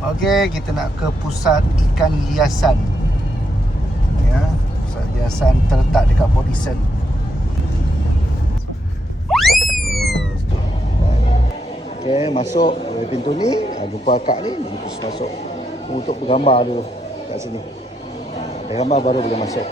Okey, kita nak ke pusat ikan hiasan. Ya, pusat hiasan terletak dekat Bodison. Okey, masuk dari pintu ni, jumpa akak ni, terus masuk untuk bergambar dulu kat sini. Ada gambar baru boleh masuk.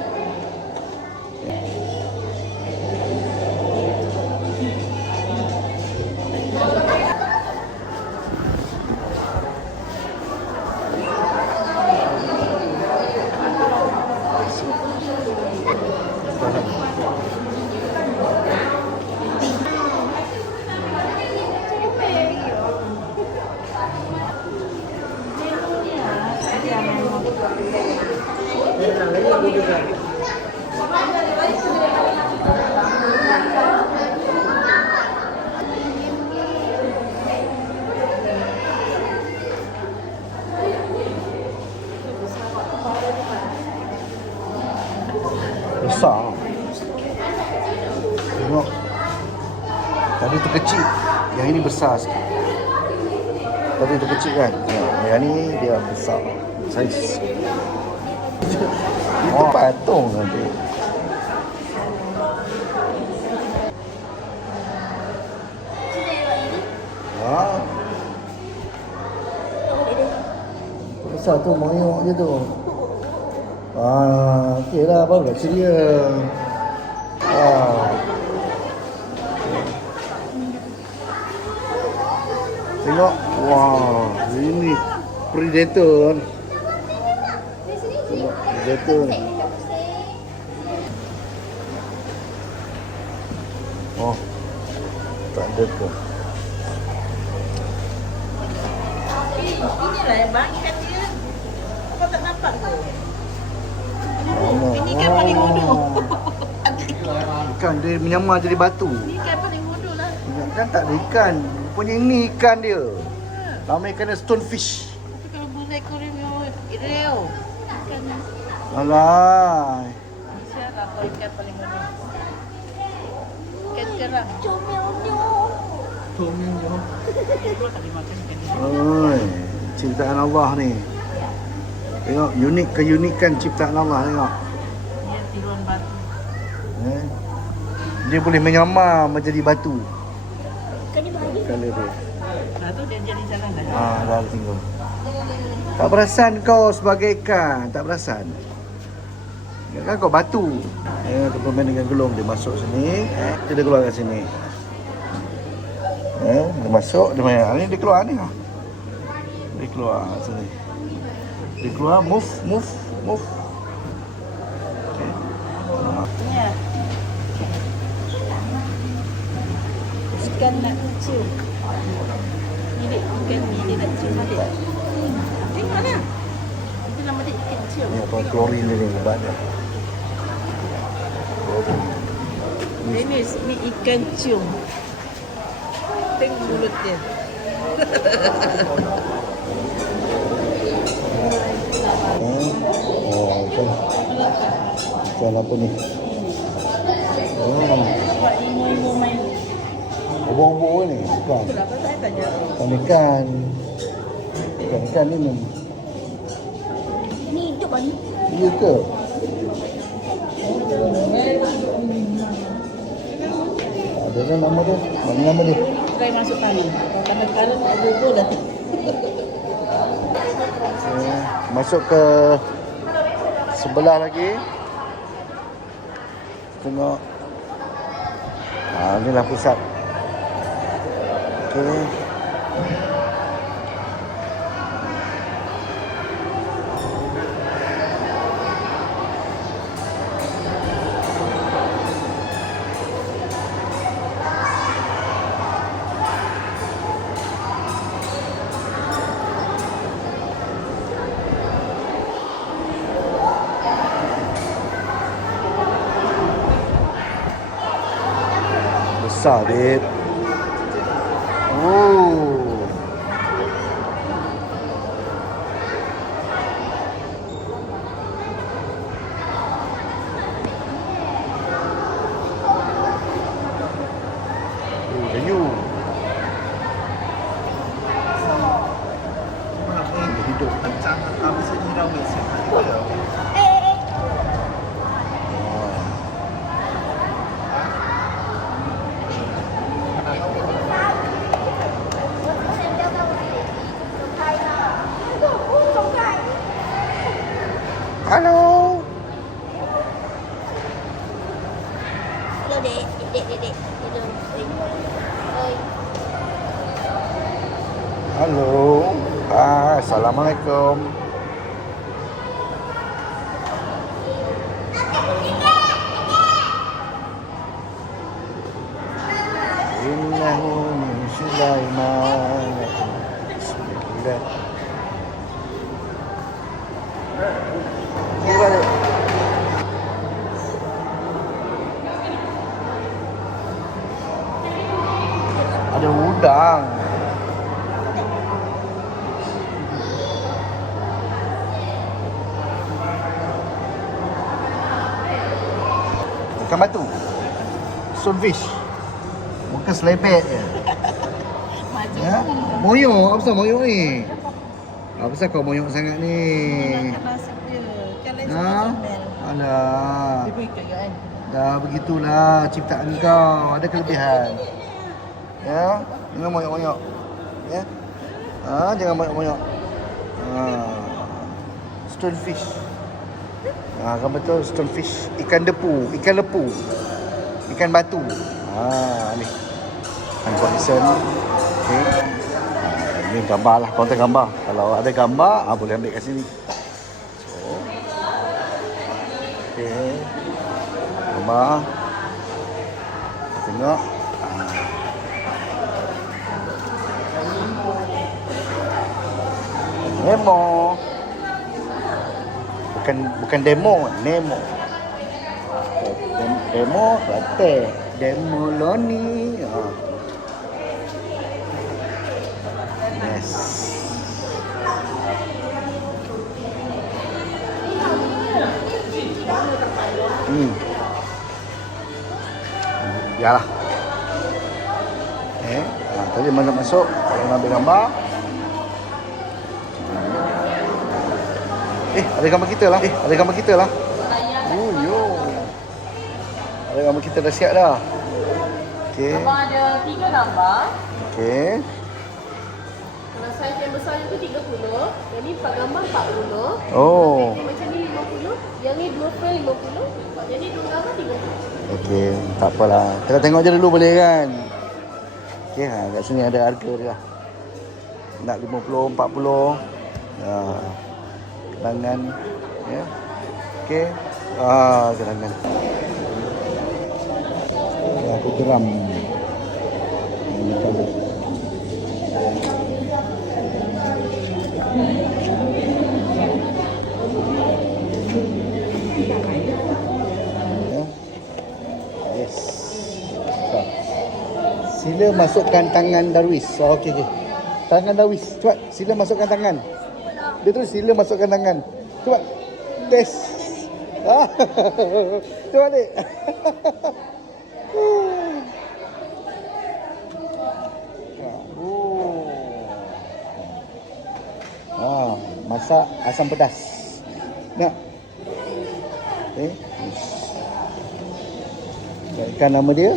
Besar. Tengok. Tadi tu kecil. Yang ini besar sikit. Tadi tu kecil kan? Yang ni dia besar. Saiz. Itu patung nanti. Besar tu moyok je tu. Okey lah, baru dah ceria. Tengok. Wah, ini predator. Tengok predator ni. Oh, tak ada ke? Inilah yang bang, ikan dia. Kau tak nampak ke? Oh. Ini ikan paling bodoh. Ikan dia menyamar jadi batu. Ini ikan paling bodoh lah. Kan tak ada ikan. Rupanya ini ikan dia. Nama ikan dia stonefish. Tapi kalau berekor real. Ikan ni. Alah. Siapa kau ikan paling bodoh? Ikan kerang. Tomio. Dia tak dimakan ikan ni. Oi, ciptaan Allah ni. Tengok unik keunikan ciptaan Allah, tengok. Dia tiruan batu. Dia boleh menyamar menjadi batu. Ikan ni bahagia. Color dia. Lepas tu dia jadi jalan dah. Dah tinggal. Tak perasan kau sebagai ikan, tak perasan. Kan kau batu. Dia bermain dengan gelung, dia masuk sini, dia keluar kat sini. Dia masuk, dia main. Ni dia keluar ni. Dia keluar sini. Dia keluar, move. Okay. Ya. Ikan nak cium. Ni dia ikan ni dia nak cium adik. Tengoklah. Itu nama dia ikan cium. Ni apa klorin dia ni lebat dia. Ini ikan cium. Tengok mulut dia. Ikan apa ni? Nampak ilmu-ilmu main. Obor-obor ni ikan. Itulah apa saya tanya. Ikan ni ni. Ini hidup kan? Iya ke? Ada kan nama dia? Mana nama dia? Try masuk tangan. Kalau tangan obor-obor dah. Masuk ke sebelah lagi. Tengok. Inilah pusat. Okey. Besar, babe. Oh. Kayu. ambil satu je. Halo. Hello, Dek. Dek. Hello. Oi. Halo. Assalamualaikum. Innahu min Sulaiman. Bismillah. Balik. Ada udang. Ikan batu. Stonefish. Bukan selebet je. Maju. Ya? Moyok. Apa pasal moyok ni? Apa pasal kau moyok sangat ni? Makan nasi dia. Kan lain Ha? sama comel. Alah. Dia pun ikut kan? Dah begitulah ciptaan kau. Ada kelebihan. Ya? Jangan moyok-moyok. Ya? Jangan moyok-moyok. Stonefish. Kan betul stonefish. Ikan depu, ikan lepu. Ikan batu. Ni. Uncondition. Okey. Ini gambar lah, konten gambar. Kalau ada gambar, boleh ambil kat sini. So. Okey. Gambar. Tengok. Nemo. Bukan demo, Nemo. Demo latte, demo loni. Yes. Biarlah. Tadi mana masuk, kalau nak ambil gambar. Ada gambar kita lah. Ada gambar kita lah. Yo. Ada gambar kita dah siap dah. Okey. Abang ada 3 gambar. Okey. Kalau saiz yang besar yang tu 30. Yang ni 4 gambar 40. Oh. Yang macam ni 50. Yang ni 2 frame 50. Yang ni 2 gambar 30. Okey, tak apalah. Kita tengok je dulu boleh kan? Okey, kat sini ada harga dia. Nak 50, 40. Kenangan. Ya. Okey. Kenangan. Aku geram. Yes. Sila masukkan tangan Darwis. Okey. Tangan Darwis. Cepat. Sila masukkan tangan. Dia tu sila masukkan tangan. Cepat. Test. Cepat balik. Masak asam pedas. Nak? Okay. Ikan nama dia.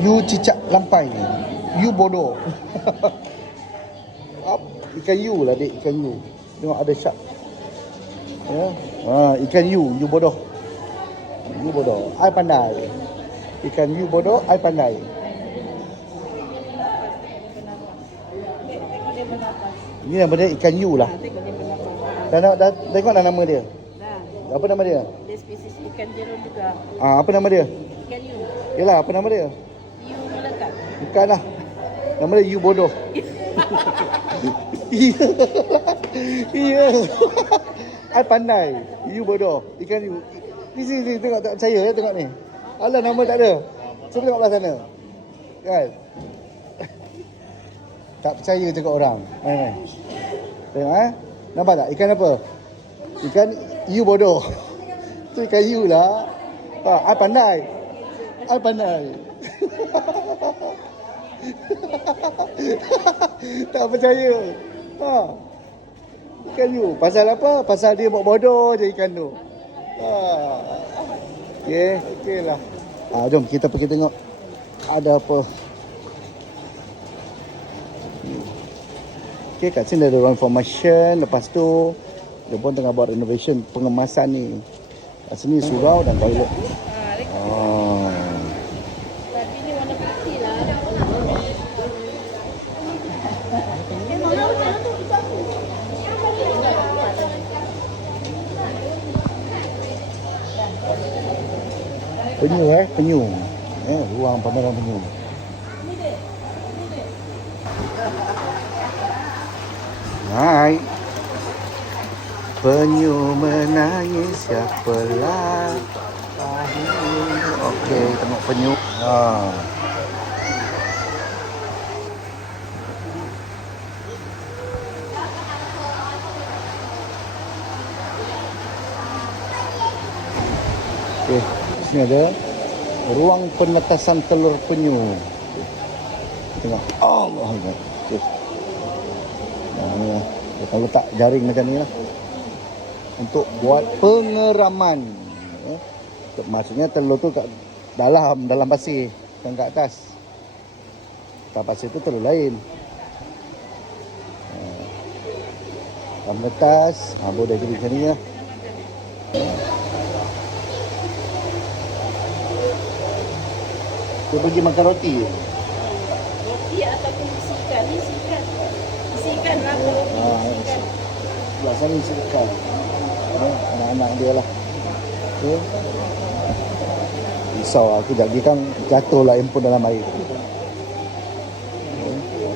You cicak lampai. You bodoh. Ikan you lah dek, ikan you. Tengok ada shark. Ya. Ikan you bodoh. You bodoh. I pandai. Ikan you bodoh, I pandai. Ini nama dia ikan you lah. Dah tengok dah nama dia. Dah. Apa nama dia? Dia spesies ikan jerun juga. Apa nama dia? Ikan you. Yalah, apa nama dia? You melekat. Bukan lah. Nama dia you bodoh. Ya. I pandai. You bodoh. Ikan you. Ni sini tengok, tak percaya ya tengok ni. Alah, nama tak ada. Cuba tengok belah sana. Kan? Tak percaya cakap orang. Main. Tengok nampak tak? Ikan apa? Ikan you bodoh. Tu ikan you lah. I pandai. I pandai. Tak percaya. Ha. Ikan you. Pasal apa? Pasal dia buat bodoh je ikan tu. Ha. Okey lah. Jom kita pergi tengok ada apa. Okey, kat sini ada ruang information. Lepas tu dia pun tengah buat renovation pengemasan ni. Kat sini surau dan toilet. Tapi ni warna putih lah. Penyu. Ruang pameran penyu. Hai. Penyu menangis siapalah tahu. Okey, tengok penyu. Okey, sini ada ruang penetasan telur penyu. Tengok. Allah Akbar. Okey. Dia akan letak jaring macam ni lah. Untuk buat pengeraman. Maksudnya telur tu kat dalam pasir, bukan kat atas. Kat pasir tu telur lain. Dalam atas, boleh jadi macam ni lah. Kita pergi makan roti. Roti ataupun isi ikan. Ni isi ikan. Isi ikan lah. Isi ikan. Sebelah sana isi ikan. Anak-anak dia lah. Okay. Risau aku jadi kan jatuh lah handphone dalam air. Okay.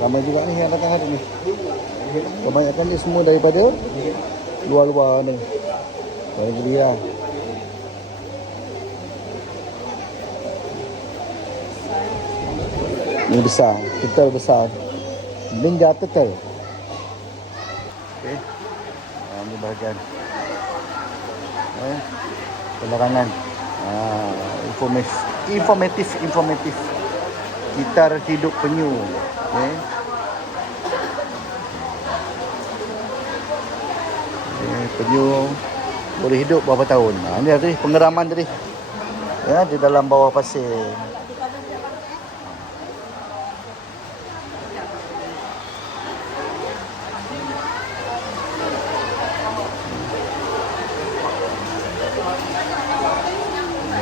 Ramai juga ni yang datang hari ni. Kebanyakan dia semua daripada luar-luar ni. Dari Geria. Ni besar, turtle besar. Ninja turtle. Okey. Ni bahagian penerangan. Informatif. Kitar hidup penyu. Okey. Penyu boleh hidup berapa tahun. Ni tadi pengeraman tadi. Ya, di dalam bawah pasir.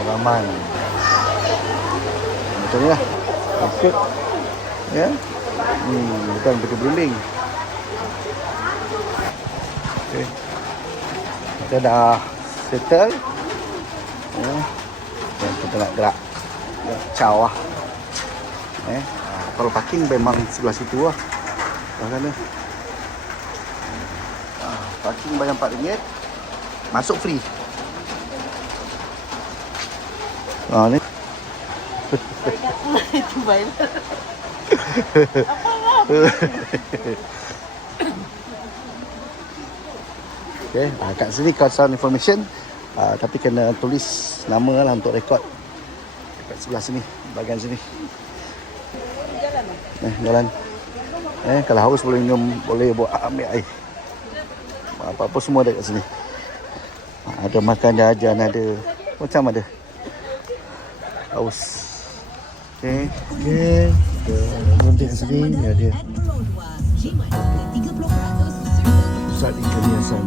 Pengeraman. Macam ni lah. Masuk. Ya. Bukan betul berunding. Okey. Kita dah settle. Dan kita nak gerak caw lah. Kalau parking memang sebelah situ lah. Sebelah sana. Parking bayar RM4. Masuk free. Ni. Itu baik. Okay, kat sini kawasan information, tapi kena tulis nama lah untuk rekod. Dekat sebelah sini, bahagian sini. Jalan. Kalau haus boleh minum, boleh buat ambil air. Apa-apa semua ada kat sini. Ada makan jajan, ada macam ada. Haus. Okay. Berhenti kat sini, ada pusat ikan hiasan.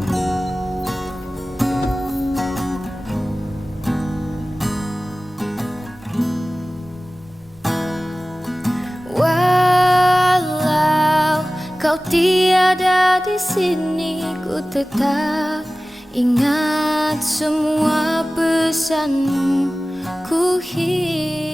Walau kau tiada di sini, ku tetap ingat semua pesanmu. Ku hidup